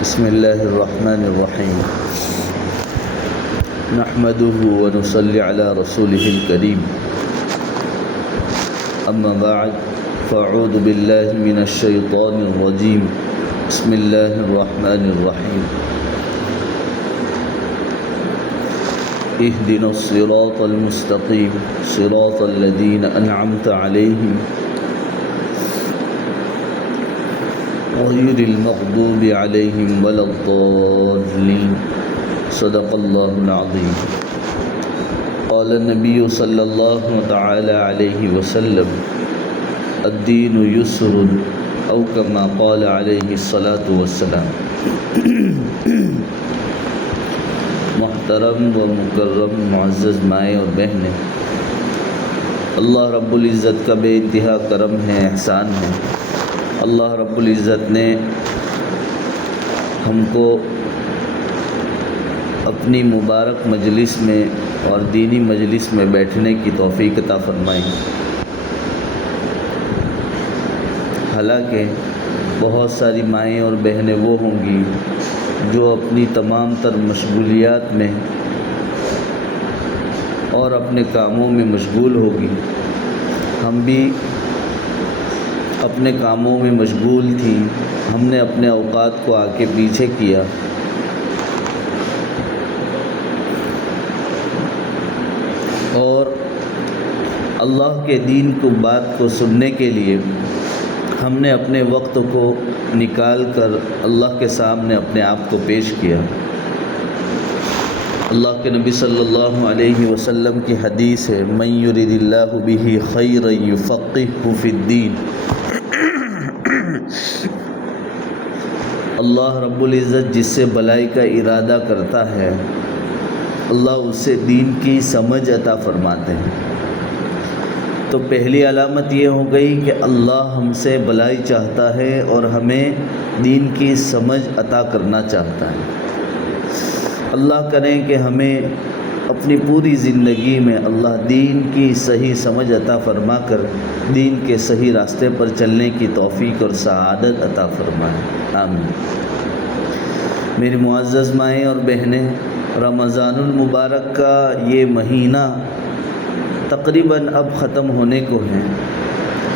بسم اللہ الرحمن الرحیم نحمده ونصلی علی رسوله الکریم اما بعد فاعوذ باللہ من الشیطان الرجیم بسم اللہ الرحمن الرحیم اهدنا الصراط المستقیم صراط الذین انعمت علیہم غیر المغضوب علیہم ولا الضالین صدق اللہ العظیم قال النبی صلی اللہ تعالی علیہ وسلم الدین یسر او کما قال علیہ الصلاۃ والسلام۔ محترم و مکرم معزز مائیں اور بہنیں، اللہ رب العزت کا بے انتہا کرم ہے، احسان ہے۔ اللہ رب العزت نے ہم کو اپنی مبارک مجلس میں اور دینی مجلس میں بیٹھنے کی توفیق عطا فرمائی۔ حالانکہ بہت ساری مائیں اور بہنیں وہ ہوں گی جو اپنی تمام تر مشغولیات میں اور اپنے کاموں میں مشغول ہوگی۔ ہم بھی اپنے کاموں میں مشغول تھیں، ہم نے اپنے اوقات کو آگے پیچھے کیا، اور اللہ کے دین کو بات کو سننے کے لیے ہم نے اپنے وقت کو نکال کر اللہ کے سامنے اپنے آپ کو پیش کیا۔ اللہ کے نبی صلی اللہ علیہ وسلم کی حدیث ہے، من یرد اللہ بہ خیرا یفقہہ فی الدین۔ اللہ رب العزت جس سے بلائی کا ارادہ کرتا ہے، اللہ اسے دین کی سمجھ عطا فرماتے ہیں۔ تو پہلی علامت یہ ہو گئی کہ اللہ ہم سے بلائی چاہتا ہے اور ہمیں دین کی سمجھ عطا کرنا چاہتا ہے۔ اللہ کریں کہ ہمیں اپنی پوری زندگی میں اللہ دین کی صحیح سمجھ عطا فرما کر دین کے صحیح راستے پر چلنے کی توفیق اور سعادت عطا فرمائے، آمین۔ میری معزز مائیں اور بہنیں، رمضان المبارک کا یہ مہینہ تقریباً اب ختم ہونے کو ہے۔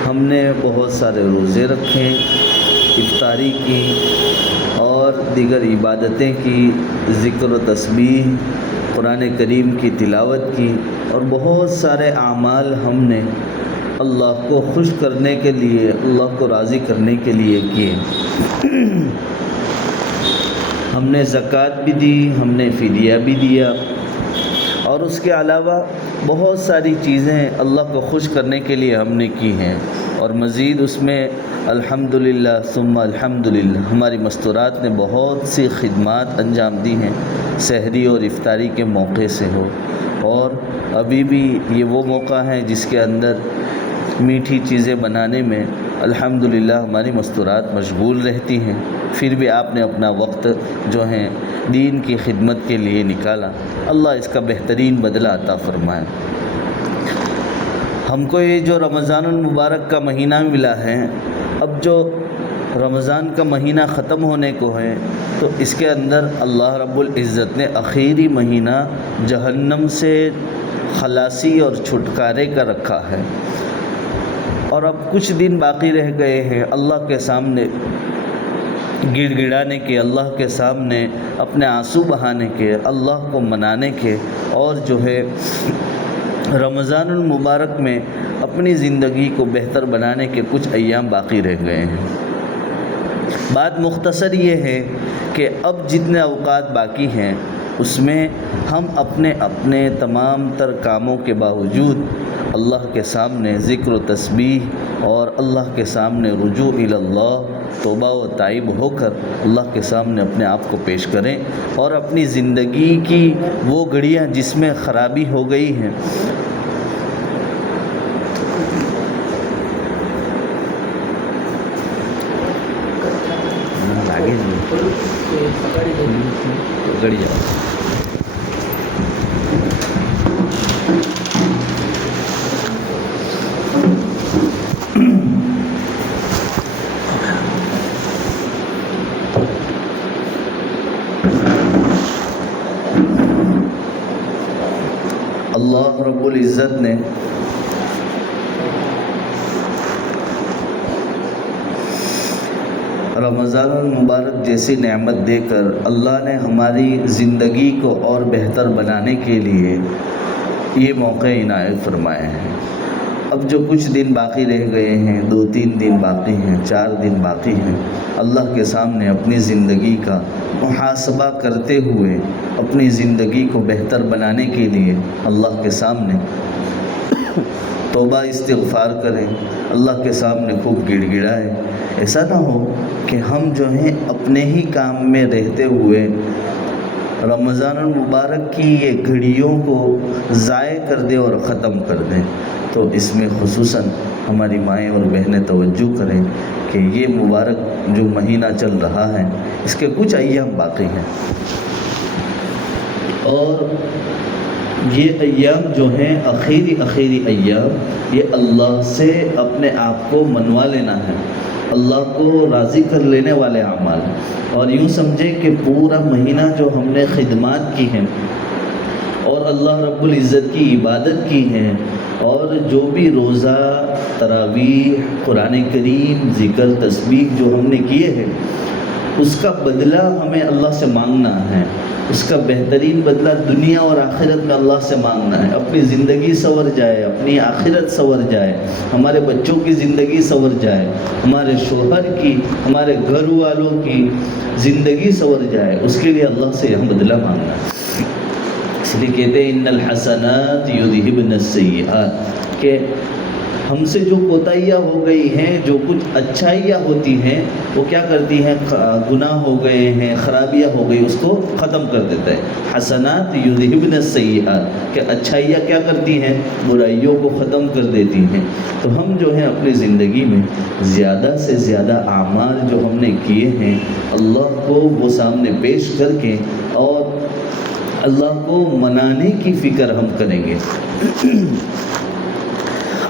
ہم نے بہت سارے روزے رکھے، افطاری کی اور دیگر عبادتیں کی، ذکر و تسبیح، قرآن کریم کی تلاوت کی، اور بہت سارے اعمال ہم نے اللہ کو خوش کرنے کے لیے، اللہ کو راضی کرنے کے لیے کیے۔ ہم نے زکوٰۃ بھی دی، ہم نے فدیہ بھی دیا، اور اس کے علاوہ بہت ساری چیزیں اللہ کو خوش کرنے کے لیے ہم نے کی ہیں، اور مزید اس میں الحمدللہ ثم الحمدللہ ہماری مستورات نے بہت سی خدمات انجام دی ہیں، سحری اور افطاری کے موقع سے ہو، اور ابھی بھی یہ وہ موقع ہے جس کے اندر میٹھی چیزیں بنانے میں الحمدللہ ہماری مستورات مشغول رہتی ہیں۔ پھر بھی آپ نے اپنا وقت جو ہے دین کی خدمت کے لیے نکالا، اللہ اس کا بہترین بدلہ عطا فرمائے۔ ہم کو یہ جو رمضان المبارک کا مہینہ ملا ہے، اب جو رمضان کا مہینہ ختم ہونے کو ہے، تو اس کے اندر اللہ رب العزت نے آخری مہینہ جہنم سے خلاصی اور چھٹکارے کا رکھا ہے، اور اب کچھ دن باقی رہ گئے ہیں اللہ کے سامنے گڑ گڑانے کے، اللہ کے سامنے اپنے آنسو بہانے کے، اللہ کو منانے کے، اور جو ہے رمضان المبارک میں اپنی زندگی کو بہتر بنانے کے کچھ ایام باقی رہ گئے ہیں۔ بات مختصر یہ ہے کہ اب جتنے اوقات باقی ہیں اس میں ہم اپنے تمام تر کاموں کے باوجود اللہ کے سامنے ذکر و تسبیح اور اللہ کے سامنے رجوع الی اللہ، توبہ و تائب ہو کر اللہ کے سامنے اپنے آپ کو پیش کریں، اور اپنی زندگی کی وہ گھڑیاں جس میں خرابی ہو گئی ہیں اللہ رب العزت نے رمضان المبارک جیسی نعمت دے کر اللہ نے ہماری زندگی کو اور بہتر بنانے کے لیے یہ موقع عنایت فرمائے ہیں۔ اب جو کچھ دن باقی رہ گئے ہیں، 2-3 دن باقی ہیں، 4 دن باقی ہیں، اللہ کے سامنے اپنی زندگی کا محاسبہ کرتے ہوئے اپنی زندگی کو بہتر بنانے کے لیے اللہ کے سامنے توبہ استغفار کریں، اللہ کے سامنے خوب گڑ گڑائیں۔ ایسا نہ ہو کہ ہم جو ہیں اپنے ہی کام میں رہتے ہوئے رمضان المبارک کی یہ گھڑیوں کو ضائع کر دیں اور ختم کر دیں۔ تو اس میں خصوصاً ہماری مائیں اور بہنیں توجہ کریں کہ یہ مبارک جو مہینہ چل رہا ہے اس کے کچھ ایام باقی ہیں، اور یہ ایام جو ہیں آخری ایام، یہ اللہ سے اپنے آپ کو منوا لینا ہے، اللہ کو راضی کر لینے والے اعمال۔ اور یوں سمجھے کہ پورا مہینہ جو ہم نے خدمات کی ہیں اور اللہ رب العزت کی عبادت کی ہے، اور جو بھی روزہ، تراویح، قرآن کریم، ذکر، تسبیح جو ہم نے کیے ہیں، اس کا بدلہ ہمیں اللہ سے مانگنا ہے۔ اس کا بہترین بدلہ دنیا اور آخرت میں اللہ سے مانگنا ہے۔ اپنی زندگی سنور جائے، اپنی آخرت سنور جائے، ہمارے بچوں کی زندگی سنور جائے، ہمارے شوہر کی، ہمارے گھر والوں کی زندگی سنور جائے، اس کے لیے اللہ سے ہم بدلہ مانگنا ہے۔ اس لیے کہتے ہیں ان الحسنات یذہبن السیئات، کہ ہم سے جو کوتاہیاں ہو گئی ہیں، جو کچھ اچھائیاں ہوتی ہیں، وہ کیا کرتی ہیں؟ گناہ ہو گئے ہیں، خرابیاں ہو گئی، اس کو ختم کر دیتا ہے۔ حسنات یذہبن السیئات، کہ اچھائیاں کیا کرتی ہیں؟ برائیوں کو ختم کر دیتی ہیں۔ تو ہم جو ہیں اپنی زندگی میں زیادہ سے زیادہ اعمال جو ہم نے کیے ہیں، اللہ کو وہ سامنے پیش کر کے اور اللہ کو منانے کی فکر ہم کریں گے۔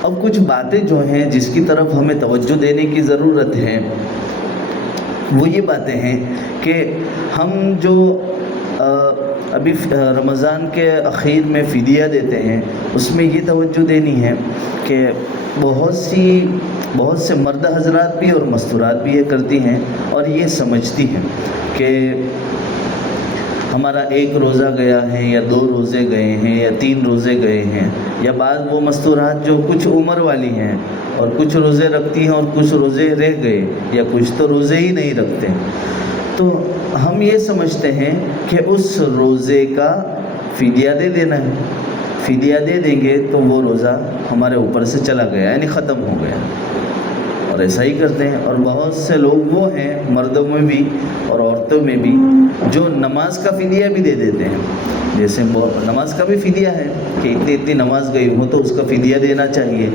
اب کچھ باتیں جو ہیں جس کی طرف ہمیں توجہ دینے کی ضرورت ہے، وہ یہ باتیں ہیں کہ ہم جو ابھی رمضان کے اخیر میں فدیہ دیتے ہیں، اس میں یہ توجہ دینی ہے کہ بہت سے مرد حضرات بھی اور مستورات بھی یہ کرتی ہیں اور یہ سمجھتی ہیں کہ ہمارا 1 روزہ گیا ہے یا 2 روزے گئے ہیں یا 3 روزے گئے ہیں، یا بعض وہ مستورات جو کچھ عمر والی ہیں اور کچھ روزے رکھتی ہیں اور کچھ روزے رہ گئے، یا کچھ تو روزے ہی نہیں رکھتے، تو ہم یہ سمجھتے ہیں کہ اس روزے کا فدیہ دے دینا ہے۔ فدیہ دے دیں گے تو وہ روزہ ہمارے اوپر سے چلا گیا، یعنی ختم ہو گیا، اور ایسا ہی کرتے ہیں۔ اور بہت سے لوگ وہ ہیں، مردوں میں بھی اور عورتوں میں بھی، جو نماز کا فدیہ بھی دے دیتے ہیں۔ جیسے نماز کا بھی فدیہ ہے کہ اتنی نماز گئی ہو تو اس کا فدیہ دینا چاہیے،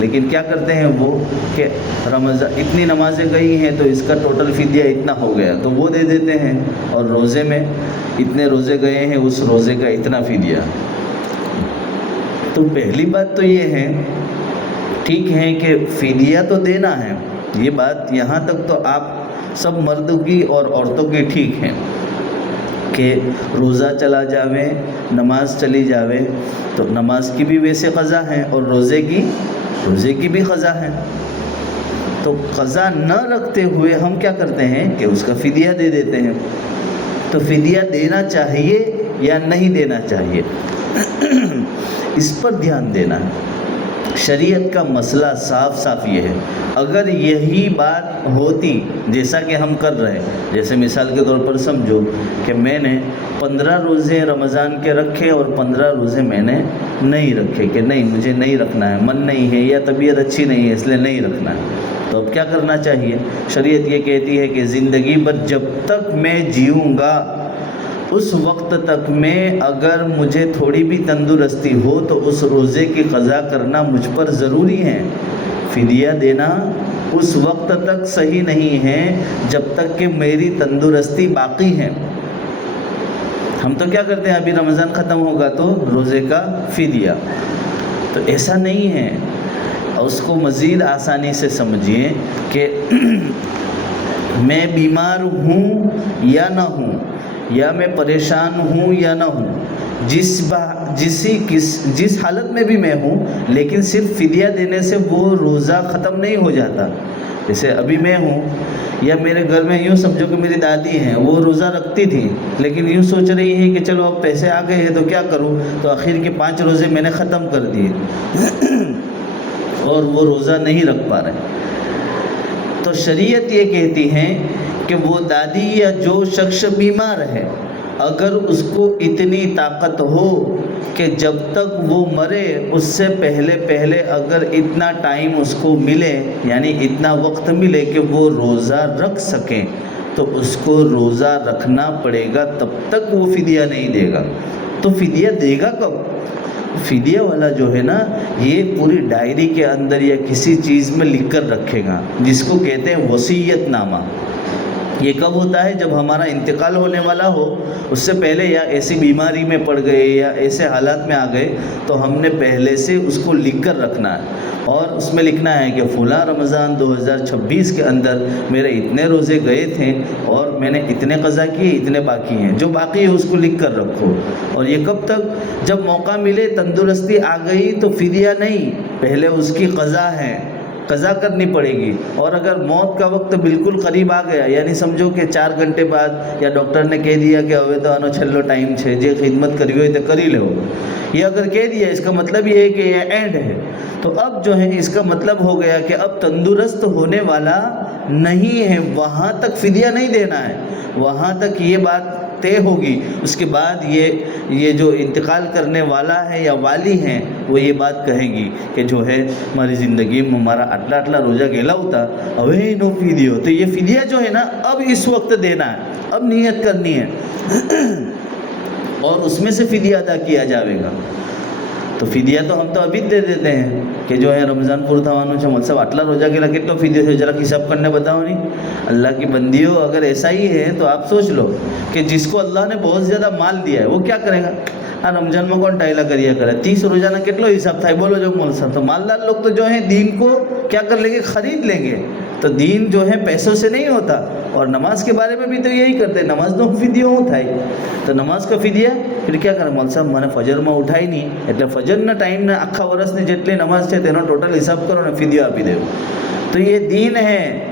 لیکن کیا کرتے ہیں وہ کہ رمضان اتنی نمازیں گئی ہیں تو اس کا ٹوٹل فدیہ اتنا ہو گیا تو وہ دے دیتے ہیں، اور روزے میں اتنے روزے گئے ہیں اس روزے کا اتنا فدیہ۔ تو پہلی بات تو یہ ہے، ٹھیک ہے کہ فدیہ تو دینا ہے، یہ بات یہاں تک تو آپ سب مردوں کی اور عورتوں کی ٹھیک ہے کہ روزہ چلا جاوے، نماز چلی جاوے تو نماز کی بھی ویسے قضا ہے اور روزے کی بھی قضا ہے۔ تو قضا نہ رکھتے ہوئے ہم کیا کرتے ہیں کہ اس کا فدیہ دے دیتے ہیں۔ تو فدیہ دینا چاہیے یا نہیں دینا چاہیے، اس پر دھیان دینا ہے۔ شریعت کا مسئلہ صاف صاف یہ ہے، اگر یہی بات ہوتی جیسا کہ ہم کر رہے ہیں، جیسے مثال کے طور پر سمجھو کہ میں نے 15 روزے رمضان کے رکھے اور 15 روزے میں نے نہیں رکھے، کہ نہیں مجھے نہیں رکھنا ہے، من نہیں ہے یا طبیعت اچھی نہیں ہے اس لیے نہیں رکھنا ہے، تو اب کیا کرنا چاہیے؟ شریعت یہ کہتی ہے کہ زندگی بھر جب تک میں جیوں گا اس وقت تک میں اگر مجھے تھوڑی بھی تندرستی ہو تو اس روزے کی قضا کرنا مجھ پر ضروری ہے، فدیہ دینا اس وقت تک صحیح نہیں ہے جب تک کہ میری تندرستی باقی ہے۔ ہم تو کیا کرتے ہیں، ابھی رمضان ختم ہوگا تو روزے کا فدیہ، تو ایسا نہیں ہے۔ اس کو مزید آسانی سے سمجھیے کہ میں بیمار ہوں یا نہ ہوں، یا میں پریشان ہوں یا نہ ہوں، جس حالت میں بھی میں ہوں، لیکن صرف فدیہ دینے سے وہ روزہ ختم نہیں ہو جاتا۔ جیسے ابھی میں ہوں، یا میرے گھر میں یوں سمجھو کہ میری دادی ہیں، وہ روزہ رکھتی تھی لیکن یوں سوچ رہی ہے کہ چلو اب پیسے آ گئے ہیں تو کیا کروں، تو آخر کے 5 روزے میں نے ختم کر دیے اور وہ روزہ نہیں رکھ پا رہے۔ تو شریعت یہ کہتی ہے کہ وہ دادی یا جو شخص بیمار ہے، اگر اس کو اتنی طاقت ہو کہ جب تک وہ مرے اس سے پہلے اگر اتنا ٹائم اس کو ملے، یعنی اتنا وقت ملے کہ وہ روزہ رکھ سکیں، تو اس کو روزہ رکھنا پڑے گا، تب تک وہ فدیہ نہیں دے گا۔ تو فدیہ دے گا کب؟ فدیہ والا جو ہے نا، یہ پوری ڈائری کے اندر یا کسی چیز میں لکھ کر رکھے گا، جس کو کہتے ہیں وصیت نامہ۔ یہ کب ہوتا ہے؟ جب ہمارا انتقال ہونے والا ہو، اس سے پہلے یا ایسی بیماری میں پڑ گئے یا ایسے حالات میں آ گئے، تو ہم نے پہلے سے اس کو لکھ کر رکھنا ہے، اور اس میں لکھنا ہے کہ فلاں رمضان 2026 کے اندر میرے اتنے روزے گئے تھے اور میں نے اتنے قضا کیے، اتنے باقی ہیں، جو باقی ہے اس کو لکھ کر رکھو۔ اور یہ کب تک؟ جب موقع ملے، تندرستی آ گئی تو فدیہ نہیں، پہلے اس کی قضا ہے، قضا کرنی پڑے گی۔ اور اگر موت کا وقت بالکل قریب آ گیا، یعنی سمجھو کہ 4 گھنٹے بعد یا ڈاکٹر نے کہہ دیا کہ ہوئے تو آنو چھلو ٹائم چھے، جے خدمت کری ہوئی تو کری لو، یہ اگر کہہ دیا اس کا مطلب یہ ہے کہ یہ اینڈ ہے، تو اب جو ہے اس کا مطلب ہو گیا کہ اب تندرست ہونے والا نہیں ہے، وہاں تک فدیہ نہیں دینا ہے، وہاں تک یہ بات طے ہوگی۔ اس کے بعد یہ جو انتقال کرنے والا ہے یا والی ہیں، وہ یہ بات کہیں گی کہ جو ہے ہماری زندگی میں ہمارا اٹلا روزہ گیلا ہوتا، اوے نو فدیو، تو یہ فدیہ جو ہے نا اب اس وقت دینا ہے، اب نیت کرنی ہے اور اس میں سے فدیہ ادا کیا جاوے گا۔ تو فدیہ تو ہم تو ابھی دے دیتے ہیں کہ جو ہے رمضان پور تھوانو چھے مطلب اٹلا روزہ کے لگے تو فدیہ سے ذرا حساب کرنے بتاؤ نہیں۔ اللہ کی بندیوں، اگر ایسا ہی ہے تو آپ سوچ لو کہ جس کو اللہ نے بہت زیادہ مال دیا ہے وہ کیا کرے گا؟ ہاں رمضان میں کون ٹائلا کریا کرے، 30 روزانہ کتلو حساب تھا بولو جو مول صاحب۔ تو مالدار لوگ تو جو ہیں دین کو کیا کر لیں گے؟ خرید لیں گے۔ تو دین جو ہے پیسوں سے نہیں ہوتا۔ اور نماز کے بارے میں بھی تو یہی کرتے ہیں، نماز تو فدیہ ہوتا ہے، تو نماز کا فدیہ پھر کیا کرے؟ مول صاحب میں نے فجر میں اٹھائی نہیں એટલે ફજરના ટાઈમના આખા વર્ષની જેટલી નમાઝ છે તેનો ટોટલ હિસાબ કરો ને ફિદિયો આપી દેવો। تو یہ دین ہے،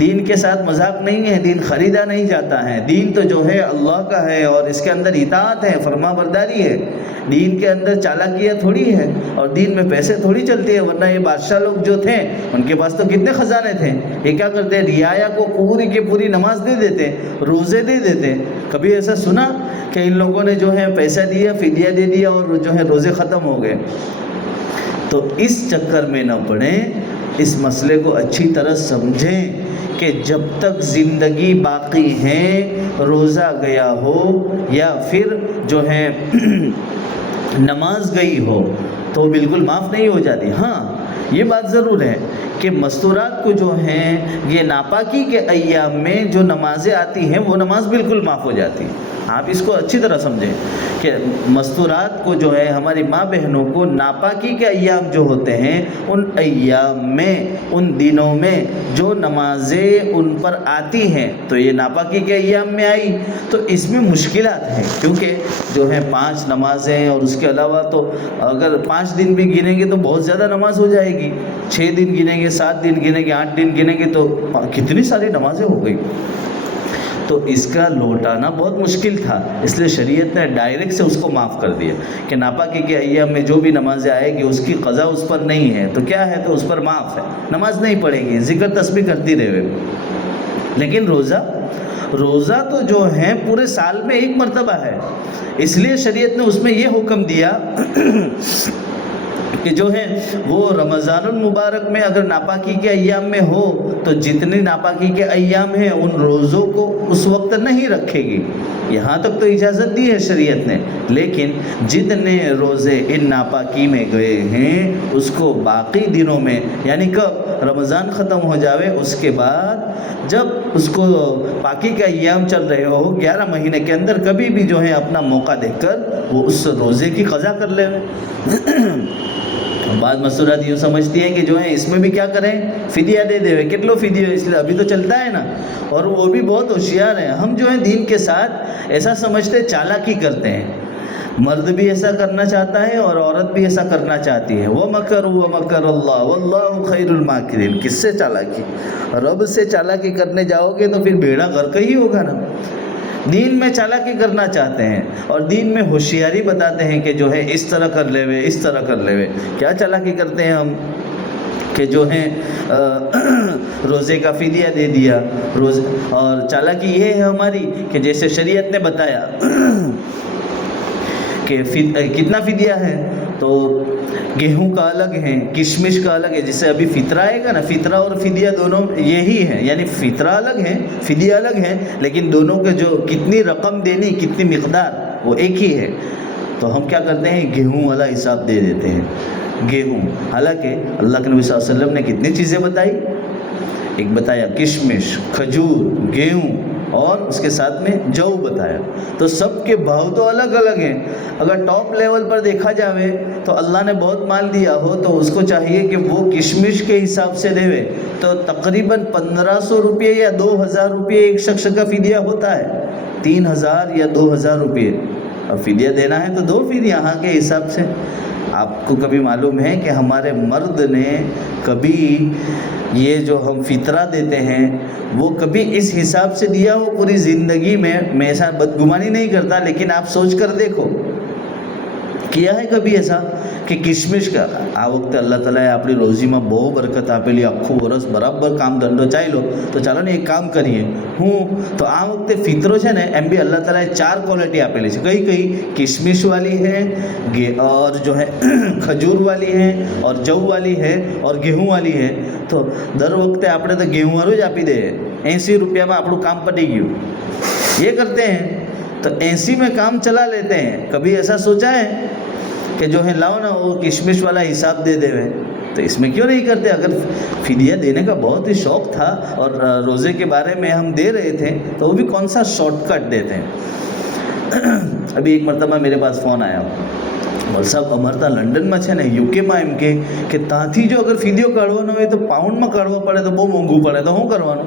دین کے ساتھ مذاق نہیں ہے، دین خریدا نہیں جاتا ہے، دین تو جو ہے اللہ کا ہے اور اس کے اندر اطاعت ہے، فرما برداری ہے، دین کے اندر چالاکیاں تھوڑی ہے اور دین میں پیسے تھوڑی چلتی ہے۔ ورنہ یہ بادشاہ لوگ جو تھے ان کے پاس تو کتنے خزانے تھے، یہ کیا کرتے ہیں؟ رعایا کو پوری کی پوری نماز دے دیتے، روزے دے دیتے۔ کبھی ایسا سنا کہ ان لوگوں نے جو ہے پیسہ دیا، فدیہ دے دیا اور جو ہے روزے ختم ہو گئے؟ تو اس چکر میں نہ پڑیں، اس مسئلے کو اچھی طرح سمجھیں کہ جب تک زندگی باقی ہے، روزہ گیا ہو یا پھر جو ہے نماز گئی ہو تو بالکل معاف نہیں ہو جاتی۔ ہاں یہ بات ضرور ہے کہ مستورات کو جو ہیں یہ ناپاکی کے ایام میں جو نمازیں آتی ہیں وہ نماز بالکل معاف ہو جاتی ہے۔ آپ اس کو اچھی طرح سمجھیں کہ مستورات کو جو ہے ہماری ماں بہنوں کو ناپاکی کے ایام جو ہوتے ہیں ان ایام میں، ان دنوں میں جو نمازیں ان پر آتی ہیں، تو یہ ناپاکی کے ایام میں آئی تو اس میں مشکلات ہیں، کیونکہ جو ہے 5 نمازیں اور اس کے علاوہ تو اگر 5 دن بھی گنیں گے تو بہت زیادہ نماز ہو جائے گی، 6 دن گنیں گے، 7 دن گنیں گے، 8 دن گنیں گے تو کتنی ساری نمازیں ہو گئی۔ تو اس کا لوٹانا بہت مشکل تھا، اس لیے شریعت نے ڈائریکٹ سے اس کو معاف کر دیا کہ ناپاکی کے ایام میں جو بھی نمازیں آئے گی اس کی قضا اس پر نہیں ہے، تو کیا ہے، تو اس پر معاف ہے، نماز نہیں پڑھے گی، ذکر تسبیح کرتی رہے۔ لیکن روزہ تو جو ہے پورے سال میں ایک مرتبہ ہے، اس لیے شریعت نے اس میں یہ حکم دیا کہ جو ہے وہ رمضان المبارک میں اگر ناپاکی کے ایام میں ہو تو جتنی ناپاکی کے ایام ہیں ان روزوں کو اس وقت نہیں رکھے گی، یہاں تک تو اجازت دی ہے شریعت نے، لیکن جتنے روزے ان ناپاکی میں گئے ہیں اس کو باقی دنوں میں، یعنی کب رمضان ختم ہو جاوے اس کے بعد جب اس کو پاکی کے ایام چل رہے ہو 11 مہینے کے اندر کبھی بھی جو ہے اپنا موقع دیکھ کر وہ اس روزے کی قضا کر لے۔ بعض مسورات یہ سمجھتی ہیں کہ جو ہے اس میں بھی کیا کریں، فدیہ دے دے، کتلو فدیہ، اس لیے ابھی تو چلتا ہے نا، اور وہ بھی بہت ہوشیار ہیں۔ ہم جو ہے دین کے ساتھ ایسا سمجھتے چالاکی کرتے ہیں، مرد بھی ایسا کرنا چاہتا ہے اور عورت بھی ایسا کرنا چاہتی ہے۔ وَمَكَرُوا وَمَكَرَ اللَّهُ وَاللَّهُ خَيْرُ الْمَاكِرِينَ۔ کس سے چالاکی؟ رب سے چالاکی کرنے جاؤ گے تو پھر بیڑا غرق ہی ہوگا نا۔ دین میں چالاکی کرنا چاہتے ہیں اور دین میں ہوشیاری بتاتے ہیں کہ جو ہے اس طرح کر لے وے، اس طرح کر لے وے۔ کیا چالاکی کرتے ہیں ہم کہ جو ہے روزے کا فدیہ دے دیا، اور چالاکی یہ ہے ہماری کہ جیسے شریعت نے بتایا کہ کتنا فدیہ ہے، تو گیہوں کا الگ ہے، کشمش کا الگ ہے، جسے ابھی فطرہ آئے گا نا، فطرہ اور فدیہ دونوں یہی ہے، یعنی فطرہ الگ ہے، فدیہ الگ ہے، لیکن دونوں کے جو کتنی رقم دینی، کتنی مقدار، وہ ایک ہی ہے۔ تو ہم کیا کرتے ہیں، گیہوں والا حساب دے دیتے ہیں، گیہوں، حالانکہ اللہ کے نبی صلی اللہ علیہ وسلم نے کتنی چیزیں بتائی، ایک بتایا کشمش، کھجور، گیہوں، اور اس کے ساتھ میں جو بتایا، تو سب کے بھاؤ تو الگ الگ ہیں۔ اگر ٹاپ لیول پر دیکھا جاوے تو اللہ نے بہت مال دیا ہو تو اس کو چاہیے کہ وہ کشمش کے حساب سے دے، تو تقریباً 1500 روپے یا 2000 روپے ایک شخص کا فدیہ ہوتا ہے، 3000 یا 2000 روپے۔ اور فدیہ دینا ہے تو دو پھر یہاں کے حساب سے۔ آپ کو کبھی معلوم ہے کہ ہمارے مرد نے کبھی یہ جو ہم فطرہ دیتے ہیں وہ کبھی اس حساب سے دیا ہو پوری زندگی میں؟ میں ایسا بدگمانی نہیں کرتا، لیکن آپ سوچ کر دیکھو، کیا ہے کبھی ایسا کہ کشمش کا آ وقت اللہ تعالیٰ اپنی روزی میں بہت برکت آپ لی، آخو ورس برابر کام دھندو چاہیے تو چلو نے ایک کام کریے ہوں تو آ وقت فطرو ہے نا ایم بھی اللہ تعالیٰ 4 کوالٹی آپ لی، کئی کئی کشمش والی ہے اور جو ہے کھجور والی ہے اور جو والی ہے اور گیہوں والی ہے۔ تو در وقت آپ نے تو گیہوں والوں آپ دے 80 روپیہ میں آپ کام پٹی گیو، یہ کرتے ہیں تو 80 میں کام چلا لیتے ہیں۔ کبھی ایسا سوچا ہے کہ جو ہے لاؤ نا وہ کشمش والا حساب دے دے، تو اس میں کیوں نہیں کرتے؟ اگر فدیہ دینے کا بہت ہی شوق تھا اور روزے کے بارے میں ہم دے رہے تھے تو وہ بھی کون سا شارٹ کٹ دیتے ہیں۔ ابھی ایک مرتبہ میرے پاس فون آیا اور صاحب امرتا لنڈن میں ہے نا UK میں એમ કે ત્યાંથી જો અગર ફિદિયો કાઢવાનો હોય તો પાઉન્ડમાં કાઢવો પડે તો બહુ મોંઘું પડે તો શું કરવાનું?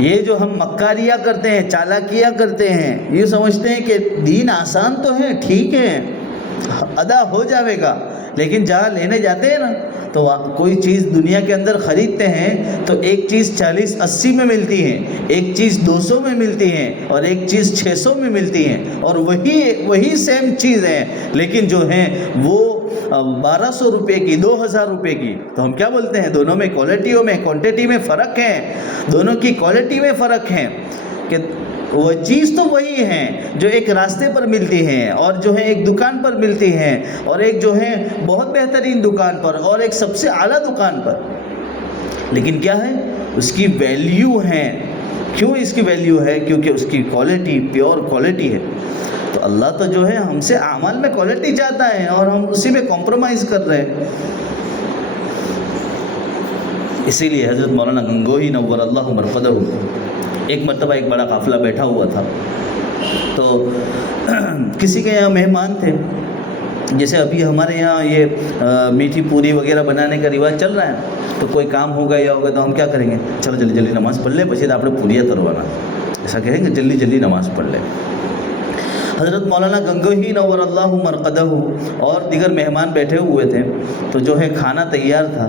یہ جو ہم مکاریاں کرتے ہیں، چالاکیاں کرتے ہیں، یہ سمجھتے ہیں کہ دین آسان تو ہے، ٹھیک ہے ادا ہو جاوے گا، لیکن جہاں لینے جاتے ہیں نا تو کوئی چیز دنیا کے اندر خریدتے ہیں تو ایک چیز 40-80 میں ملتی ہے، ایک چیز 200 میں ملتی ہے اور ایک چیز 600 میں ملتی ہے، اور وہی سیم چیز ہے، لیکن جو ہیں وہ 1200 روپے کی، 2000 روپے کی۔ تو ہم کیا بولتے ہیں؟ دونوں میں کوالٹیوں میں، کوانٹیٹی میں فرق ہے، دونوں کی کوالٹی میں فرق ہے کہ وہ چیز تو وہی ہے جو ایک راستے پر ملتی ہے اور جو ہے ایک دکان پر ملتی ہے، اور ایک جو ہے بہت بہترین دکان پر اور ایک سب سے اعلیٰ دکان پر، لیکن کیا ہے؟ اس کی ویلیو ہے۔ کیوں اس کی ویلیو ہے؟ کیونکہ اس کی کوالٹی پیور کوالٹی ہے۔ تو اللہ تو جو ہے ہم سے اعمال میں کوالٹی چاہتا ہے اور ہم اسی میں کمپرومائز کر رہے ہیں۔ اسی لیے حضرت مولانا گنگوہی نور اللہ مرقدہ ایک مرتبہ ایک بڑا قافلہ بیٹھا ہوا تھا، تو کسی کے یہاں مہمان تھے، جیسے ابھی ہمارے یہاں یہ میٹھی پوری وغیرہ بنانے کا رواج چل رہا ہے، تو کوئی کام ہوگا یا ہوگا تو ہم کیا کریں گے؟ چلو جلدی جلدی نماز پڑھ لے، پچھے آپ نے پوریا تروانا، ایسا کہیں گے جلدی جلدی نماز پڑھ لے۔ حضرت مولانا گنگوہی نور اللہ مرقدہ اور دیگر مہمان بیٹھے ہوئے تھے، تو جو ہے کھانا تیار تھا،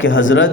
કે હઝરત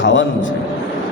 ખાવાનું છે।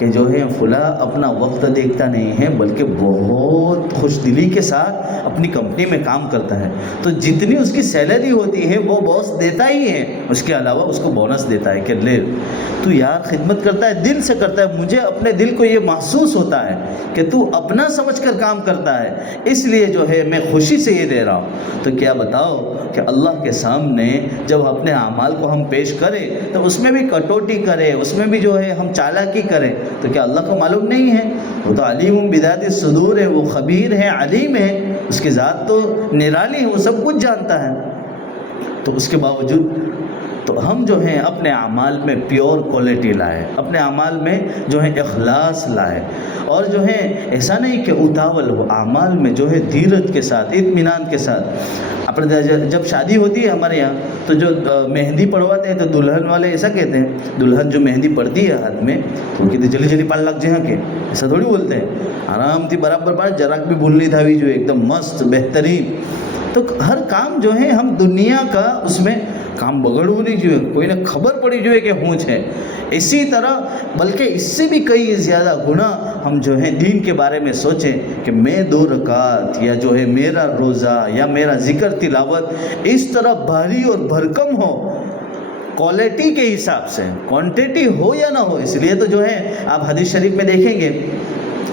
کہ جو ہے فلاں اپنا وقت دیکھتا نہیں ہے بلکہ بہت خوش دلی کے ساتھ اپنی کمپنی میں کام کرتا ہے، تو جتنی اس کی سیلری ہوتی ہے وہ باس دیتا ہی ہے، اس کے علاوہ اس کو بونس دیتا ہے کہ لے تو یار خدمت کرتا ہے، دل سے کرتا ہے، مجھے اپنے دل کو یہ محسوس ہوتا ہے کہ تو اپنا سمجھ کر کام کرتا ہے، اس لیے جو ہے میں خوشی سے یہ دے رہا ہوں۔ تو کیا بتاؤ کہ اللہ کے سامنے جب اپنے اعمال کو ہم پیش کریں تو اس میں بھی کٹوٹی کرے، اس میں بھی جو ہے ہم چالاکی کریں، تو کیا اللہ کو معلوم نہیں ہے؟ وہ تو علیم بذات الصدور ہے، وہ خبیر ہے، علیم ہے، اس کی ذات تو نرالی ہے، وہ سب کچھ جانتا ہے۔ تو اس کے باوجود تو ہم جو ہیں اپنے اعمال میں پیور کوالٹی لائے، اپنے اعمال میں جو ہے اخلاص لائے، اور جو ہے ایسا نہیں کہ اتاول ہو، اعمال میں جو ہے دھیرج کے ساتھ، اطمینان کے ساتھ۔ اپنے جب شادی ہوتی ہے ہمارے یہاں تو جو مہندی پڑھواتے ہیں تو دلہن والے ایسا کہتے ہیں، دلہن جو مہندی پڑتی ہے ہاتھ میں تو کہتے جلدی جلدی پڑھ لگ جہاں کے، ایسا تھوڑی بولتے ہیں، آرام تھی برابر پڑھ، جراک بھی بھول نہیں تھا بھی جو ایک دم مست بہترین۔ تو ہر کام جو ہے ہم دنیا کا اس میں کام بگڑو نہیں جو ہے، کوئی نہ خبر پڑی جو ہے کہ ہونچ ہے، اسی طرح بلکہ اس سے بھی کئی زیادہ گنا ہم جو ہیں دین کے بارے میں سوچیں کہ میں 2 رکعت یا جو ہے میرا روزہ یا میرا ذکر تلاوت اس طرح بھاری اور بھرکم ہو، کوالٹی کے حساب سے، کوانٹیٹی ہو یا نہ ہو۔ اس لیے تو جو ہے آپ حدیث شریف میں دیکھیں گے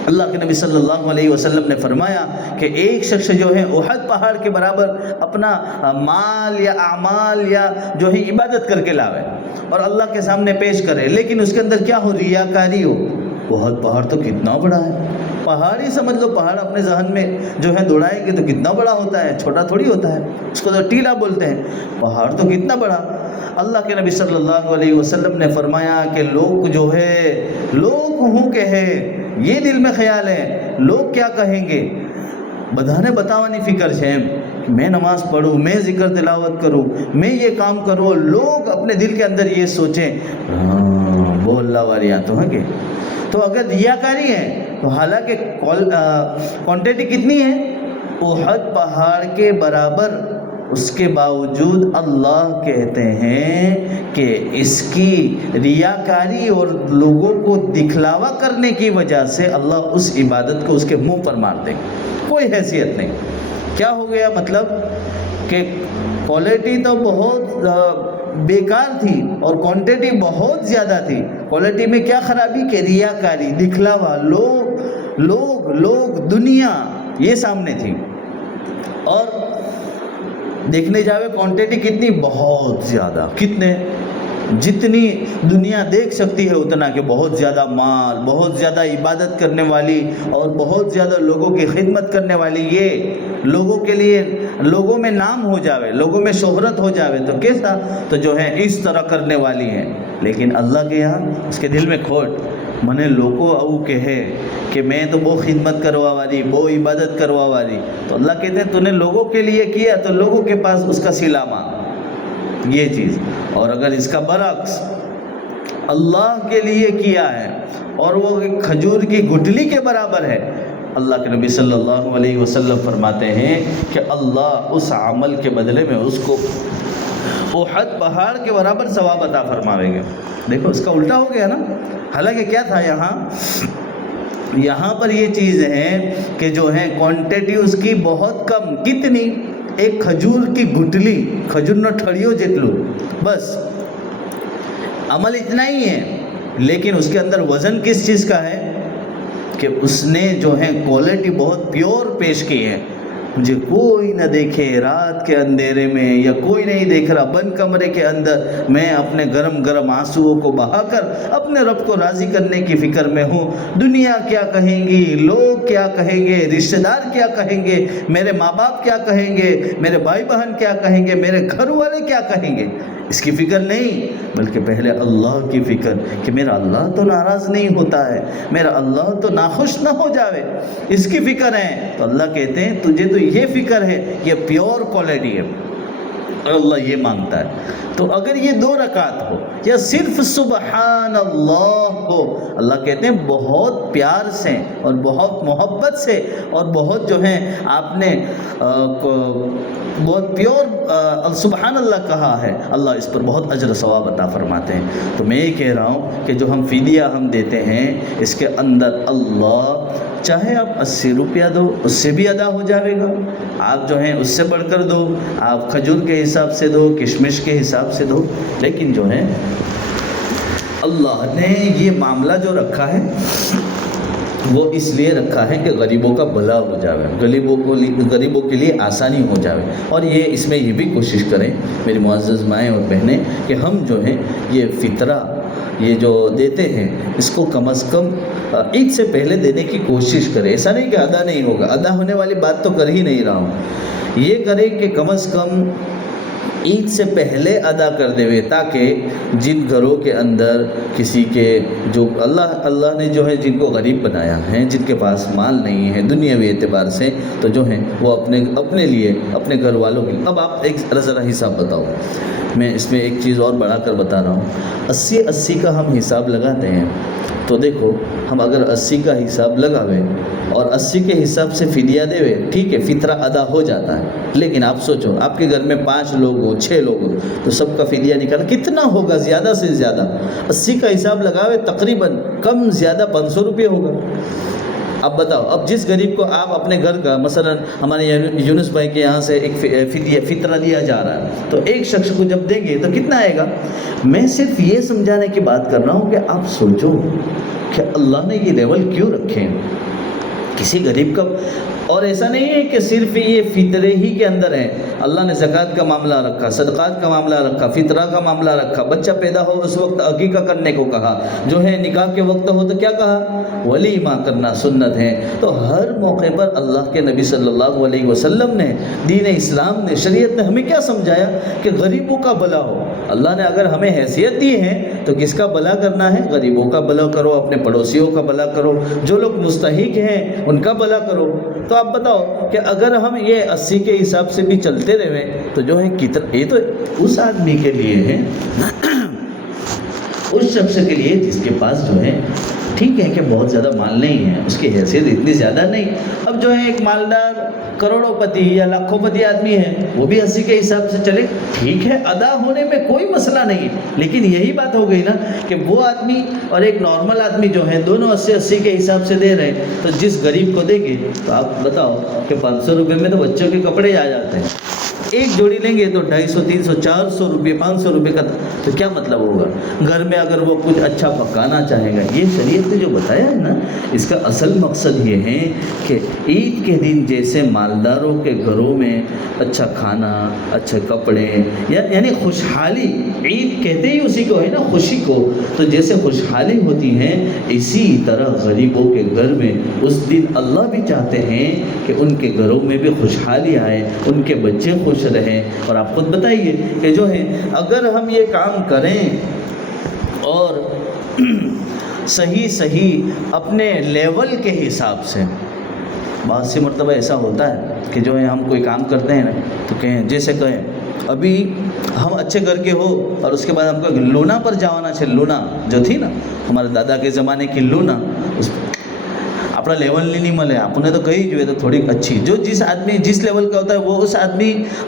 اللہ کے نبی صلی اللہ علیہ وسلم نے فرمایا کہ ایک شخص جو ہے احد پہاڑ کے برابر اپنا مال یا اعمال یا جو ہے عبادت کر کے لاوے اور اللہ کے سامنے پیش کرے، لیکن اس کے اندر کیا ہو؟ ریاکاری ہو۔ احد پہاڑ تو کتنا بڑا ہے، پہاڑ ہی سمجھ لو، پہاڑ اپنے ذہن میں جو ہے دوڑائیں گے تو کتنا بڑا ہوتا ہے، چھوٹا تھوڑی ہوتا ہے، اس کو تو ٹیلا بولتے ہیں، پہاڑ تو کتنا بڑا۔ اللہ کے نبی صلی اللہ علیہ وسلم نے فرمایا کہ لوگ جو ہے لوگ ہوں کہ ہے، یہ دل میں خیال ہے لوگ کیا کہیں گے، بدھانے بتاوانی فکر ہے، میں نماز پڑھوں، میں ذکر تلاوت کروں، میں یہ کام کروں، لوگ اپنے دل کے اندر یہ سوچیں وہ اللہ والیاں تو ہیں کہ۔ تو اگر ریاکاری ہے تو حالانکہ کوانٹیٹی کتنی ہے؟ احد پہاڑ کے برابر، اس کے باوجود اللہ کہتے ہیں کہ اس کی ریاکاری اور لوگوں کو دکھلاوا کرنے کی وجہ سے اللہ اس عبادت کو اس کے منہ پر مار دے، کوئی حیثیت نہیں۔ کیا ہو گیا؟ مطلب کہ کوالٹی تو بہت بیکار تھی اور کوانٹیٹی بہت زیادہ تھی۔ کوالٹی میں کیا خرابی؟ کہ ریاکاری، دکھلاوا، لوگ دنیا یہ سامنے تھی، اور دیکھنے جاوے کوانٹیٹی کتنی؟ بہت زیادہ۔ کتنے؟ جتنی دنیا دیکھ سکتی ہے اتنا، کہ بہت زیادہ مال، بہت زیادہ عبادت کرنے والی اور بہت زیادہ لوگوں کی خدمت کرنے والی، یہ لوگوں کے لیے لوگوں میں نام ہو جاوے، لوگوں میں شہرت ہو جاوے تو کیسا؟ تو جو ہے اس طرح کرنے والی ہے۔ لیکن اللہ کے یہاں اس کے دل میں کھوٹ، منے لوگوں او کہے کہ میں تو وہ خدمت کروا والی، وہ عبادت کروا والی، تو اللہ کہتے ہیں تو نے لوگوں کے لیے کیا تو لوگوں کے پاس اس کا صلہ مانگ، یہ چیز۔ اور اگر اس کا برعکس اللہ کے لیے کیا ہے اور وہ ایک کھجور کی گٹلی کے برابر ہے، اللہ کے نبی صلی اللہ علیہ وسلم فرماتے ہیں کہ اللہ اس عمل کے بدلے میں اس کو احد پہاڑ کے برابر ثواب عطا فرماوے گا۔ دیکھو اس کا الٹا ہو گیا نا۔ حالانکہ کیا تھا یہاں پر یہ چیز ہے کہ جو ہے کوانٹیٹی اس کی بہت کم، کتنی؟ ایک کھجور کی گٹلی، کھجور نہ ٹھڑیو جتلو، بس عمل اتنا ہی ہے، لیکن اس کے اندر وزن کس چیز کا ہے؟ کہ اس نے جو ہے کوالٹی بہت پیور پیش کی ہے، جو کوئی نہ دیکھے رات کے اندھیرے میں، یا کوئی نہیں دیکھ رہا بند کمرے کے اندر، میں اپنے گرم گرم آنسوؤں کو بہا کر اپنے رب کو راضی کرنے کی فکر میں ہوں۔ دنیا کیا کہیں گی، لوگ کیا کہیں گے، رشتہ دار کیا کہیں گے، میرے ماں باپ کیا کہیں گے، میرے بھائی بہن کیا کہیں گے، میرے گھر والے کیا کہیں گے، اس کی فکر نہیں، بلکہ پہلے اللہ کی فکر کہ میرا اللہ تو ناراض نہیں ہوتا ہے، میرا اللہ تو ناخوش نہ ہو جاوے، اس کی فکر ہے۔ تو اللہ کہتے ہیں تجھے تو یہ فکر ہے، یہ پیور کوالٹی ہے۔ اور اللہ یہ مانگتا ہے. تو اگر یہ 2 رکعت ہو یا صرف سبحان اللہ ہو، اللہ کہتے ہیں بہت پیار سے اور بہت محبت سے اور بہت جو ہے آپ نے بہت پیور سبحان اللہ کہا ہے، اللہ اس پر بہت اجر و ثواب عطا فرماتے ہیں. تو میں یہ کہہ رہا ہوں کہ جو ہم فدیہ ہم دیتے ہیں اس کے اندر اللہ چاہے آپ 80 روپیہ دو اس سے بھی ادا ہو جائے گا، آپ جو ہیں اس سے بڑھ کر دو، آپ کھجور کے حساب سے دو، کشمش کے حساب سے دو، لیکن جو ہے اللہ نے یہ معاملہ جو رکھا ہے وہ اس لیے رکھا ہے کہ غریبوں کا بھلا ہو جائے، غریبوں کے لیے آسانی ہو جائے. اور یہ اس میں یہ بھی کوشش کریں میری معزز مائیں اور بہنیں کہ ہم جو ہیں یہ فطرہ یہ جو دیتے ہیں اس کو کم از کم عید سے پہلے دینے کی کوشش کریں. ایسا نہیں کہ ادا نہیں ہوگا، ادا ہونے والی بات تو کر ہی نہیں رہا ہوں. یہ کریں کہ کم از کم عید سے پہلے ادا کر دے، تاکہ جن گھروں کے اندر کسی کے جو اللہ نے جو ہے جن کو غریب بنایا ہے، جن کے پاس مال نہیں ہے دنیاوی اعتبار سے، تو جو ہیں وہ اپنے لیے اپنے گھر والوں کے. اب آپ ایک ذرا حساب بتاؤ، میں اس میں ایک چیز اور بڑھا کر بتا رہا ہوں. 80 کا ہم حساب لگاتے ہیں تو دیکھو ہم اگر 80 کا حساب لگاوے اور 80 کے حساب سے فدیہ دے، ٹھیک ہے فطرہ ادا ہو جاتا ہے. لیکن آپ سوچو آپ کے گھر میں 5 لوگ ہو 6 لوگ ہو تو سب کا فدیہ نکالا کتنا ہوگا؟ زیادہ سے زیادہ 80 کا حساب لگاوے تقریباً کم زیادہ 500 روپے ہوگا. اب بتاؤ، اب جس غریب کو آپ اپنے گھر کا مثلا ہمارے یونس بھائی کے یہاں سے ایک فطرہ دیا جا رہا ہے تو ایک شخص کو جب دیں گے تو کتنا آئے گا؟ میں صرف یہ سمجھانے کی بات کر رہا ہوں کہ آپ سوچو کہ اللہ نے یہ لیول کیوں رکھے کسی غریب کا. اور ایسا نہیں ہے کہ صرف یہ فطرے ہی کے اندر ہے، اللہ نے زکوٰۃ کا معاملہ رکھا، صدقات کا معاملہ رکھا، فطرہ کا معاملہ رکھا. بچہ پیدا ہو اس وقت عقیقہ کرنے کو کہا، جو ہے نکاح کے وقت ہو تو کیا کہا؟ ولیمہ کرنا سنت ہے. تو ہر موقع پر اللہ کے نبی صلی اللہ علیہ وسلم نے، دین اسلام نے، شریعت نے ہمیں کیا سمجھایا کہ غریبوں کا بھلا ہو. اللہ نے اگر ہمیں حیثیت دی ہے تو کس کا بھلا کرنا ہے؟ غریبوں کا بھلا کرو، اپنے پڑوسیوں کا بھلا کرو، جو لوگ مستحق ہیں ان کا بھلا کرو. تو آپ بتاؤ کہ اگر ہم یہ 80 کے حساب سے بھی چلتے رہے تو جو ہے یہ تو اس آدمی کے لیے ہے، اس شخص کے لیے جس کے پاس جو ہے ٹھیک ہے کہ بہت زیادہ مال نہیں ہے، اس کی حیثیت اتنی زیادہ نہیں. اب جو ہے ایک مالدار کروڑوں پتی یا لاکھوں پتی آدمی ہے وہ بھی 80 کے حساب سے چلے، ٹھیک ہے ادا ہونے میں کوئی مسئلہ نہیں. لیکن یہی بات ہو گئی نا کہ وہ آدمی اور ایک نارمل آدمی جو ہے دونوں 80 کے حساب سے دے رہے ہیں، تو جس غریب کو دیں گے تو آپ بتاؤ کہ 500 روپے میں تو بچوں کے کپڑے آ جاتے ہیں. ایک جوڑی لیں گے تو 250 300 400 روپے 500 روپے کا، تو کیا مطلب ہوگا؟ گھر میں اگر وہ کچھ اچھا پکانا چاہے گا، یہ شریعت نے جو بتایا ہے نا اس کا اصل مقصد یہ ہے کہ عید کے دن جیسے مالداروں کے گھروں میں اچھا کھانا، اچھے کپڑے، یعنی خوشحالی، عید کہتے ہی اسی کو ہے نا، خوشی کو. تو جیسے خوشحالی ہوتی ہے اسی طرح غریبوں کے گھر میں اس دن اللہ بھی چاہتے ہیں کہ ان کے گھروں میں بھی خوشحالی آئے، ان کے بچے خوش رہیں. اور آپ خود بتائیے کہ جو ہے اگر ہم یہ کام کریں اور صحیح اپنے لیول کے حساب سے، بہت سی مرتبہ ایسا ہوتا ہے کہ جو ہے ہم کوئی کام کرتے ہیں نا تو جیسے کہیں ابھی ہم اچھے گھر کے ہو اور اس کے بعد ہم کو لونا پر جانا چاہیے. لونا جو تھی نا ہمارے دادا کے زمانے کی لونا، اس اپنا لیول نہیں ملے، آپ نے تو کہی جو ہے تو تھوڑی اچھی، جو جس آدمی جس لیول کا ہوتا ہے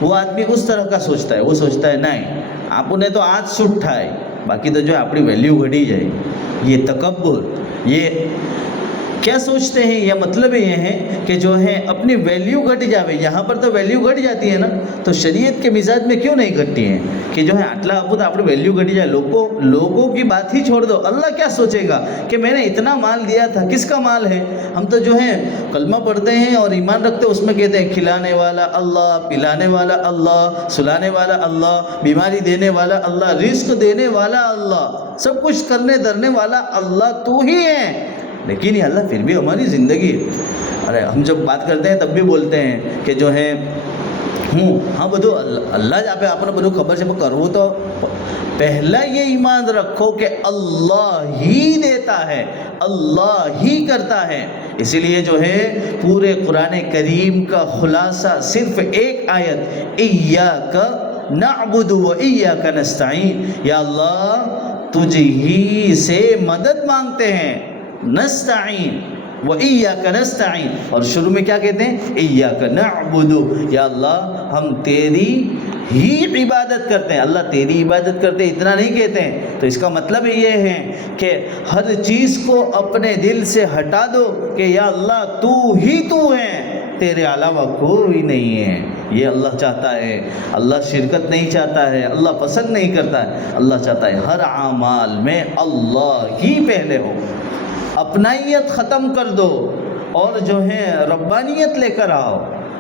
وہ آدمی اس طرح کا سوچتا ہے. وہ سوچتا ہے نہیں آپ نے تو آج سے اٹھائے، باقی تو جو ہے اپنی ویلیو گھٹی جائے. یہ تکبر، یہ کیا سوچتے ہیں؟ یہ مطلب یہ ہے کہ جو ہے اپنی ویلیو گھٹ جاوے. یہاں پر تو ویلیو گھٹ جاتی ہے نا، تو شریعت کے مزاج میں کیوں نہیں گھٹتی ہیں کہ جو ہے اٹلا آپ تو اپنی ویلیو گھٹ جائے. لوگوں کی بات ہی چھوڑ دو، اللہ کیا سوچے گا کہ میں نے اتنا مال دیا تھا، کس کا مال ہے؟ ہم تو جو ہے کلمہ پڑھتے ہیں اور ایمان رکھتے ہیں، اس میں کہتے ہیں کھلانے والا اللہ، پلانے والا اللہ، سلانے والا اللہ، بیماری دینے والا اللہ، رزق دینے والا اللہ، سب کچھ کرنے دھرنے والا اللہ تو ہی ہے. لیکن یہ اللہ پھر بھی ہماری زندگی، ارے ہم جب بات کرتے ہیں تب بھی بولتے ہیں کہ جو ہے ہاں بدو اللہ جہاں پہ آپ نے بدو خبر سے کرو تو پہلا یہ ایمان رکھو کہ اللہ ہی دیتا ہے، اللہ ہی کرتا ہے. اسی لیے جو ہے پورے قرآن کریم کا خلاصہ صرف ایک آیت ایاک نعبد و ایاک نستعین، یا اللہ تجھ ہی سے مدد مانگتے ہیں، نستعین و ایاک نستعین، اور شروع میں کیا کہتے ہیں؟ ایاک نعبد، یا اللہ ہم تیری ہی عبادت کرتے ہیں، اللہ تیری عبادت کرتے ہیں، اتنا نہیں کہتے ہیں۔ تو اس کا مطلب یہ ہے کہ ہر چیز کو اپنے دل سے ہٹا دو کہ یا اللہ تو ہی تو ہے، تیرے علاوہ کوئی نہیں ہے۔ یہ اللہ چاہتا ہے۔ اللہ شرکت نہیں چاہتا ہے، اللہ پسند نہیں کرتا ہے، اللہ چاہتا ہے ہر اعمال میں اللہ ہی پہلے ہو۔ اپنائیت ختم کر دو اور جو ہے ربانیت لے کر آؤ،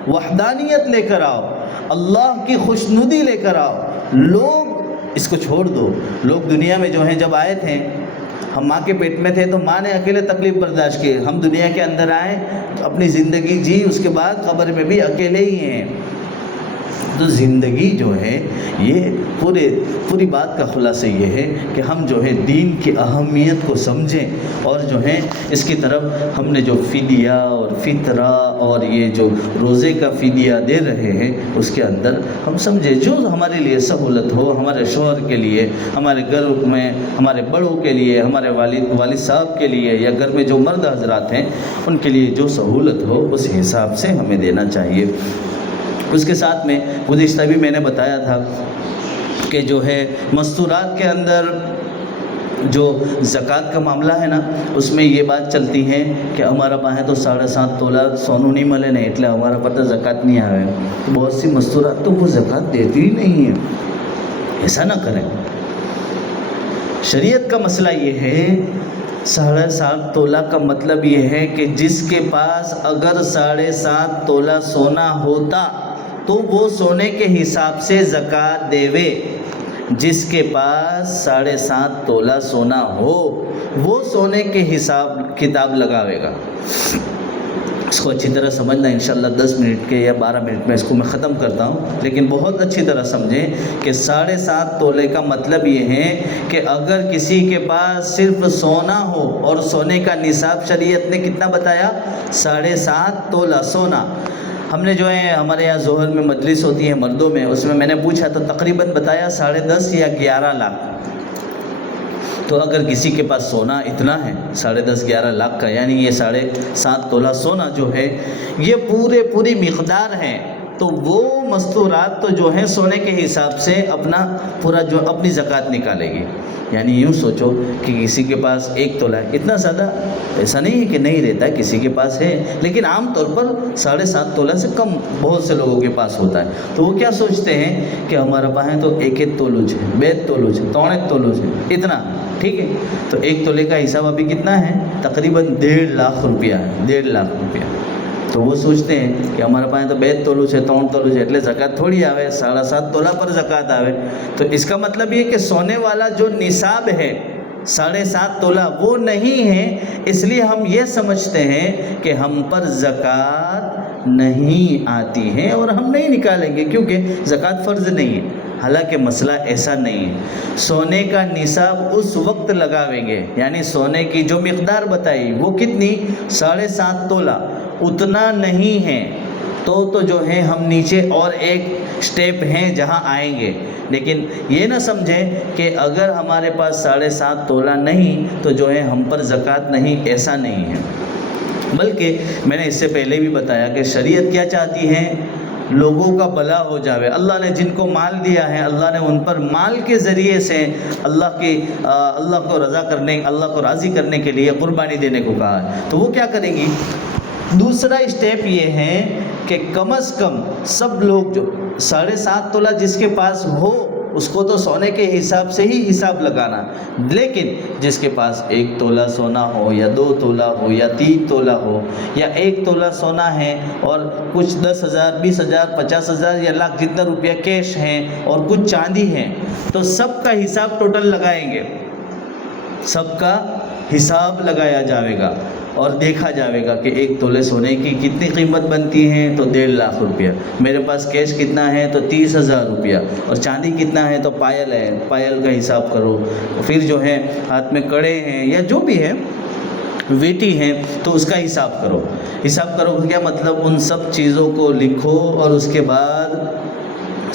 وحدانیت لے کر آؤ، اللہ کی خوشنودی لے کر آؤ۔ لوگ اس کو چھوڑ دو۔ لوگ دنیا میں جو ہیں جب آئے تھے، ہم ماں کے پیٹ میں تھے تو ماں نے اکیلے تکلیف برداشت کی، ہم دنیا کے اندر آئے تو اپنی زندگی جی، اس کے بعد قبر میں بھی اکیلے ہی ہیں۔ تو زندگی جو ہے یہ پوری بات کا خلاصہ یہ ہے کہ ہم جو ہے دین کی اہمیت کو سمجھیں، اور جو ہے اس کی طرف ہم نے جو فدیہ اور فطرہ اور یہ جو روزے کا فدیہ دے رہے ہیں اس کے اندر ہم سمجھیں جو ہمارے لیے سہولت ہو، ہمارے شوہر کے لیے، ہمارے گھر میں ہمارے بڑوں کے لیے، ہمارے والد صاحب کے لیے، یا گھر میں جو مرد حضرات ہیں ان کے لیے جو سہولت ہو اس حساب سے ہمیں دینا چاہیے۔ اس کے ساتھ میں گزشتہ بھی میں نے بتایا تھا کہ جو ہے مستورات کے اندر جو زکوٰۃ کا معاملہ ہے نا، اس میں یہ بات چلتی ہے کہ ہمارا پاہے تو 7.5 تولہ سونو نہیں ملے نہیں، એટલે ہمارا پتہ زکوٰۃ نہیں آئے۔ تو بہت سی مستورات تو وہ زکوٰۃ دیتی ہی نہیں ہے۔ ایسا نہ کریں۔ شریعت کا مسئلہ یہ ہے 7.5 تولہ کا مطلب یہ ہے کہ جس کے پاس اگر 7.5 تولہ سونا ہوتا تو وہ سونے کے حساب سے زکوٰۃ دیوے۔ جس کے پاس 7.5 تولہ سونا ہو وہ سونے کے حساب کتاب لگاوے گا۔ اس کو اچھی طرح سمجھنا، انشاءاللہ 10 منٹ کے یا 12 منٹ میں اس کو میں ختم کرتا ہوں، لیکن بہت اچھی طرح سمجھیں کہ 7.5 تولے کا مطلب یہ ہے کہ اگر کسی کے پاس صرف سونا ہو، اور سونے کا نصاب شریعت نے کتنا بتایا؟ 7.5 تولہ سونا۔ ہم نے جو ہے ہمارے یہاں ظہر میں مجلس ہوتی ہے مردوں میں، اس میں میں نے پوچھا تو تقریباً بتایا 10.5 یا 11 لاکھ۔ تو اگر کسی کے پاس سونا اتنا ہے 10.5-11 لاکھ کا، یعنی یہ 7.5 تولہ سونا جو ہے یہ پوری مقدار ہے، تو وہ مستورات تو جو ہے سونے کے حساب سے اپنا پورا جو اپنی زکوٰۃ نکالے گی۔ یعنی یوں سوچو کہ کسی کے پاس 1 تولہ ہے، اتنا زیادہ ایسا نہیں ہے کہ نہیں رہتا ہے، کسی کے پاس ہے، لیکن عام طور پر 7.5 تولہ سے کم بہت سے لوگوں کے پاس ہوتا ہے۔ تو وہ کیا سوچتے ہیں کہ ہمارا پاس ہے تو 1 تولوج ہے، 2 تولوج ہے، 3 تولوج ہے، اتنا ٹھیک ہے۔ تو 1 تولے کا حساب ابھی کتنا ہے؟ تقریباً 1.5 لاکھ روپیہ ہے، 1.5 لاکھ روپیہ۔ تو وہ سوچتے ہیں کہ ہمارے پاس تو 2 تولوج ہے، 3 تولوج ہے، એટલે زکوٰۃ تھوڑی آوے، 7.5 تولہ پر زکوٰۃ آوے۔ تو اس کا مطلب یہ کہ سونے والا جو نصاب ہے 7.5 تولہ وہ نہیں ہے، اس لیے ہم یہ سمجھتے ہیں کہ ہم پر زکوٰۃ نہیں آتی ہے اور ہم نہیں نکالیں گے کیونکہ زکوٰۃ فرض نہیں ہے۔ حالانکہ مسئلہ ایسا نہیں ہے۔ سونے کا نصاب اس وقت لگاویں گے، یعنی سونے کی جو مقدار بتائی وہ کتنی؟ 7.5 تولہ، اتنا نہیں ہے تو جو ہے ہم نیچے اور ایک سٹیپ ہیں جہاں آئیں گے، لیکن یہ نہ سمجھیں کہ اگر ہمارے پاس 7.5 تولہ نہیں تو جو ہے ہم پر زکوٰۃ نہیں، ایسا نہیں ہے۔ بلکہ میں نے اس سے پہلے بھی بتایا کہ شریعت کیا چاہتی ہے؟ لوگوں کا بھلا ہو جاوے۔ اللہ نے جن کو مال دیا ہے، اللہ نے ان پر مال کے ذریعے سے اللہ کو رضا کرنے، اللہ کو راضی کرنے کے لیے قربانی دینے کو کہا ہے۔ تو وہ کیا کریں گی؟ دوسرا اسٹیپ یہ ہے کہ کم از کم سب لوگ جو 7.5 تولہ جس کے پاس ہو اس کو تو سونے کے حساب سے ہی حساب لگانا، لیکن جس کے پاس 1 تولہ سونا ہو یا 2 تولہ ہو یا 3 تولہ ہو یا 1 تولہ سونا ہے اور کچھ 10,000 20,000 50,000 یا لاکھ جتنا روپیہ کیش ہیں اور کچھ چاندی ہیں، تو سب کا حساب ٹوٹل لگائیں گے، سب کا حساب لگایا جاوے گا اور دیکھا جاوے گا کہ 1 تولے سونے کی کتنی قیمت بنتی ہے تو 1.5 لاکھ روپیہ، میرے پاس کیش کتنا ہے تو 30,000 روپیہ، اور چاندی کتنا ہے تو پائل ہے، پائل کا حساب کرو، پھر جو ہے ہاتھ میں کڑے ہیں یا جو بھی ہے ویٹی ہیں تو اس کا حساب کرو۔ کیا مطلب؟ ان سب چیزوں کو لکھو اور اس کے بعد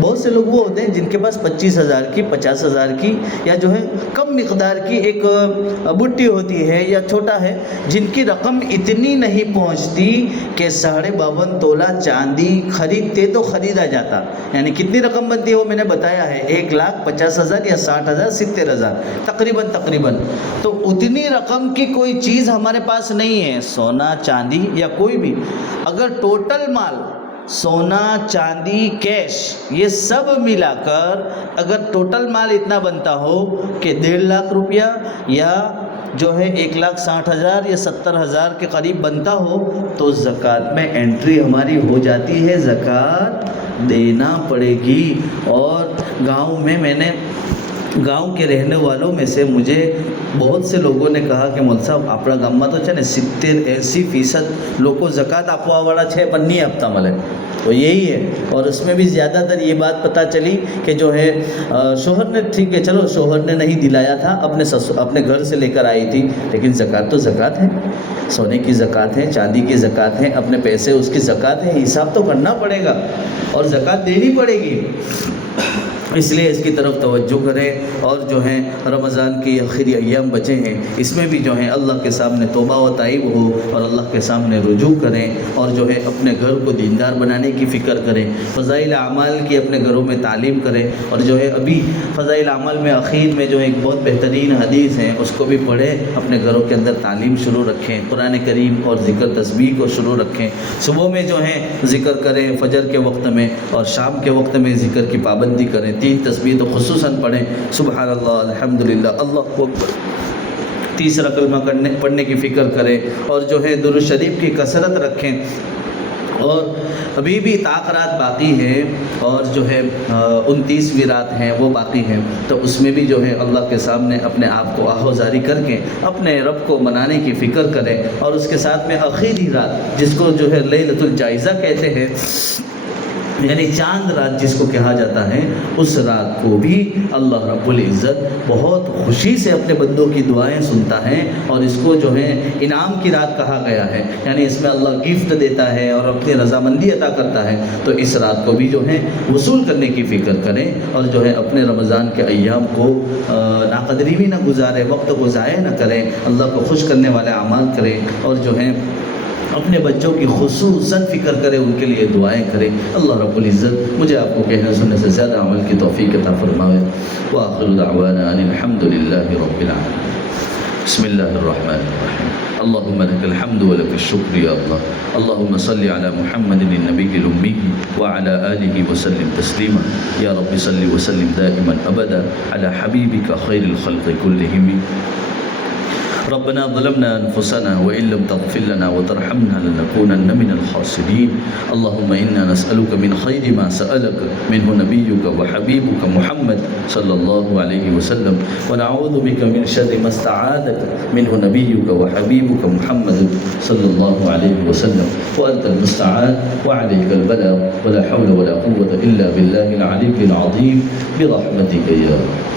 بہت سے لوگ وہ ہوتے ہیں جن کے پاس 25,000 کی 50,000 کی یا جو ہے کم مقدار کی ایک بٹی ہوتی ہے یا چھوٹا ہے، جن کی رقم اتنی نہیں پہنچتی کہ 52.5 تولہ چاندی خریدتے تو خریدا جاتا. یعنی کتنی رقم بنتی ہے وہ میں نے بتایا ہے، 1,50,000 یا 60,000 70,000 تقریباً. تو اتنی رقم کی کوئی چیز ہمارے پاس نہیں ہے، سونا چاندی یا کوئی بھی. اگر ٹوٹل مال سونا چاندی کیش یہ سب ملا کر اگر ٹوٹل مال اتنا بنتا ہو کہ 1.5 لاکھ روپیہ یا جو ہے 1,60,000 یا 70,000 کے قریب بنتا ہو تو زکوٰۃ میں انٹری ہماری ہو جاتی ہے، زکوٰۃ دینا پڑے گی. اور میں نے گاؤں کے رہنے والوں میں سے مجھے بہت سے لوگوں نے کہا کہ مول صاحب اپنا گاؤں تو 70-80% لوگ کو زکوٰۃ اپوا والا 6 پنی ہفتہ ملے. تو یہی ہے. اور اس میں بھی زیادہ تر یہ بات پتہ چلی کہ جو ہے شوہر نے، ٹھیک ہے چلو شوہر نے نہیں دلایا تھا، اپنے گھر سے لے کر آئی تھی، لیکن زکوٰۃ تو زکوٰۃ ہے، سونے کی زکوٰۃ ہے، چاندی کی زکوٰۃ ہے، اپنے پیسے اس کی زکوٰۃ ہے، حساب تو کرنا پڑے گا اور زکوٰۃ دینی پڑے گی. اس لیے اس کی طرف توجہ کریں. اور جو ہے رمضان کی آخری ایام بچے ہیں، اس میں بھی جو ہے اللہ کے سامنے توبہ و تائب ہو اور اللہ کے سامنے رجوع کریں اور جو ہے اپنے گھر کو دیندار بنانے کی فکر کریں. فضائل اعمال کی اپنے گھروں میں تعلیم کریں. اور جو ہے ابھی فضائل اعمال میں اخیر میں جو ایک بہت بہترین حدیث ہے اس کو بھی پڑھیں، اپنے گھروں کے اندر تعلیم شروع رکھیں، قرآن کریم اور ذکر تسبیح کو شروع رکھیں. صبح میں جو ہے ذکر کریں فجر کے وقت میں، اور شام کے وقت میں ذکر کی پابندی کریں. 3 تسبیح تو خصوصاً پڑھیں، سبحان اللہ، الحمدللہ، اللہ اکبر. تیسرا کلمہ پڑھنے کی فکر کریں. اور جو ہے درود شریف کی کثرت رکھیں. اور ابھی بھی طاق رات باقی ہے اور جو ہے 29ویں رات ہیں وہ باقی ہیں، تو اس میں بھی جو ہے اللہ کے سامنے اپنے آپ کو آہوازاری کر کے اپنے رب کو منانے کی فکر کریں. اور اس کے ساتھ میں آخری رات جس کو جو ہے لیلۃ الجائزہ کہتے ہیں، یعنی چاند رات جس کو کہا جاتا ہے، اس رات کو بھی اللہ رب العزت بہت خوشی سے اپنے بندوں کی دعائیں سنتا ہے. اور اس کو جو ہے انعام کی رات کہا گیا ہے، یعنی اس میں اللہ گفٹ دیتا ہے اور اپنی رضامندی عطا کرتا ہے. تو اس رات کو بھی جو ہے وصول کرنے کی فکر کریں اور جو ہے اپنے رمضان کے ایام کو ناقدری بھی نہ گزاریں، وقت کو ضائع نہ کریں، اللہ کو خوش کرنے والے اعمال کریں. اور جو ہے اپنے بچوں کی خصوصاً فکر کریں، ان کے لیے دعائیں کریں. اللہ رب العزت مجھے آپ کو کہنے سننے سے زیادہ عمل کی توفیق عطا فرمائے. وآخر دعوانا ان الحمد للہ رب العالمین. بسم اللہ الرحمن الرحیم. اللهم لك الحمد ولك الشكر يا الله. اللهم صل على محمد النبي الأمي وعلى آله وسلم تسليما. يا رب صل وسلم دائما أبدا على حبيبك خير الخلق كلهم. ربنا ظلمنا أنفسنا وإن لم تغفر لنا وترحمنا لنكونن من الخاسرين. اللهم إنا نسألك من خير ما سألك منه نبيك وحبيبك محمد صلى الله عليه وسلم، ونعوذ بك من شر ما استعاذك منه نبيك وحبيبك محمد صلى الله عليه وسلم، وأنت المستعان وعليك البلاغ، ولا حول ولا قوة إلا بالله العلي العظيم برحمتك يا رب.